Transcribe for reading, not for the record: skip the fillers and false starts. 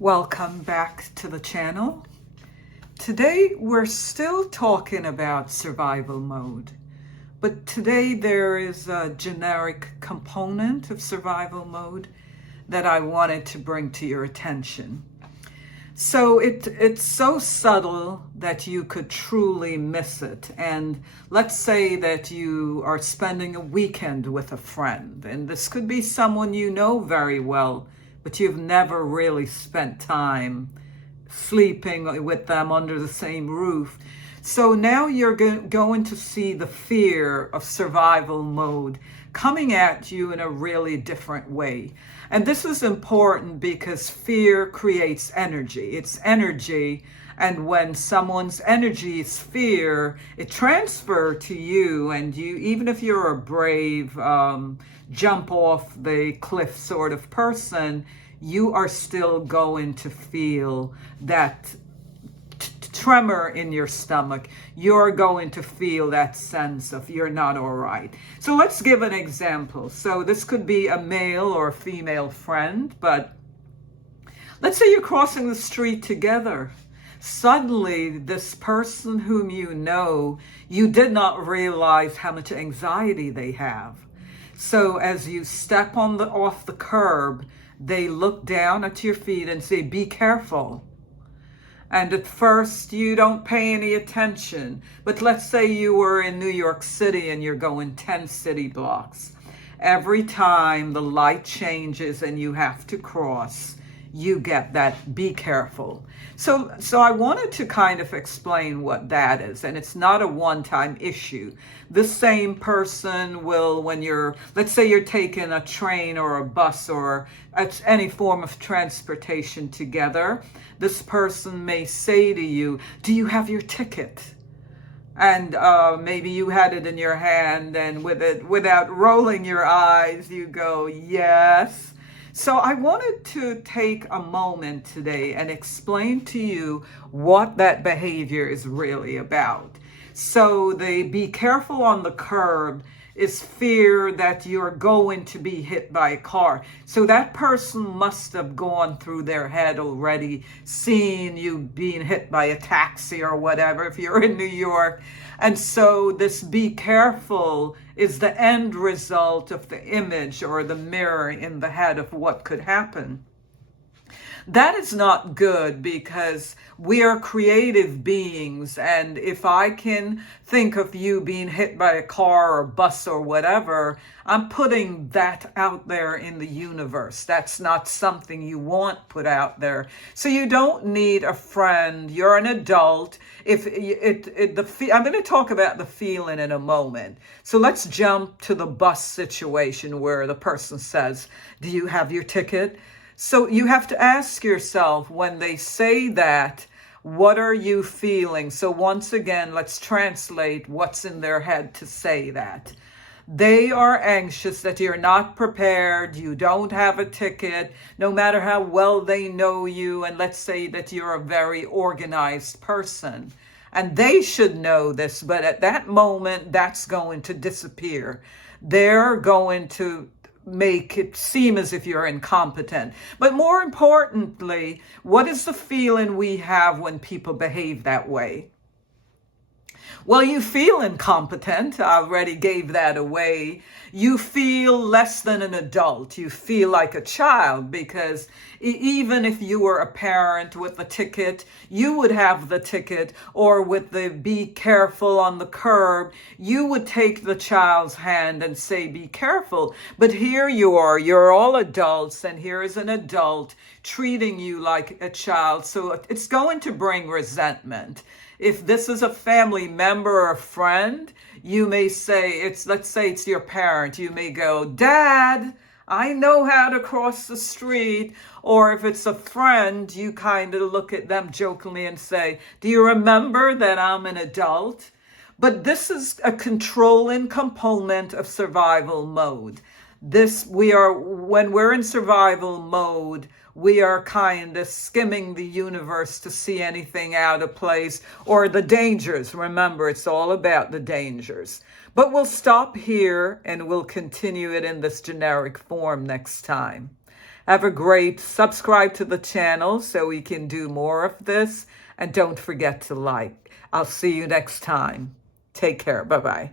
Welcome back to the channel. Today we're still talking about survival mode, but today there is a generic component of survival mode that I wanted to bring to your attention. So it's so subtle that you could truly miss it. And let's say that you are spending a weekend with a friend, and this could be someone you know very well, but you've never really spent time sleeping with them under the same roof. So now you're going to see the fear of survival mode coming at you in a really different way. And this is important because fear creates energy. It's energy. And when someone's energy is fear, it transfers to you. And you, even if you're a brave, jump off the cliff sort of person, you are still going to feel that tremor in your stomach. You're going to feel that sense of you're not all right. So let's give an example. So this could be a male or a female friend, but let's say you're crossing the street together. Suddenly, this person whom you know, you did not realize how much anxiety they have. So as you step off the curb, they look down at your feet and say, "Be careful." And at first you don't pay any attention. But let's say you were in New York City and you're going 10 city blocks. Every time the light changes and you have to cross, you get that "be careful." So I wanted to kind of explain what that is. And it's not a one-time issue. The same person will, when let's say you're taking a train or a bus or any form of transportation together, this person may say to you, "Do you have your ticket?" And maybe you had it in your hand, and without rolling your eyes, you go, "Yes." So I wanted to take a moment today and explain to you what that behavior is really about. So the "be careful" on the curb is fear that you're going to be hit by a car. So that person must have gone through their head already, seeing you being hit by a taxi or whatever if you're in New York. And so this "be careful" is the end result of the image or the mirror in the head of what could happen. That is not good because we are creative beings. And if I can think of you being hit by a car or bus or whatever, I'm putting that out there in the universe. That's not something you want put out there. So you don't need a friend. You're an adult. I'm going to talk about the feeling in a moment. So let's jump to the bus situation where the person says, "Do you have your ticket?" So you have to ask yourself when they say that, what are you feeling? So once again, let's translate what's in their head to say that. They are anxious that you're not prepared, you don't have a ticket, no matter how well they know you, and let's say that you're a very organized person. And they should know this, but at that moment, that's going to disappear. They're going to make it seem as if you're incompetent. But more importantly, what is the feeling we have when people behave that way? Well, you feel incompetent. I already gave that away. You feel less than an adult. You feel like a child because even if you were a parent with a ticket, you would have the ticket, or with the "be careful" on the curb, you would take the child's hand and say, "Be careful." But here you are, you're all adults, and here is an adult treating you like a child. So it's going to bring resentment. If this is a family member or a friend, you may say, let's say it's your parent, you may go, "Dad, I know how to cross the street." Or if it's a friend, you kind of look at them jokingly and say, "Do you remember that I'm an adult?" But this is a controlling component of survival mode. When we're in survival mode, we are kind of skimming the universe to see anything out of place or the dangers. Remember, it's all about the dangers. But we'll stop here and we'll continue it in this generic form next time. Have a great, subscribe to the channel so we can do more of this. And don't forget to like. I'll see you next time. Take care. Bye-bye.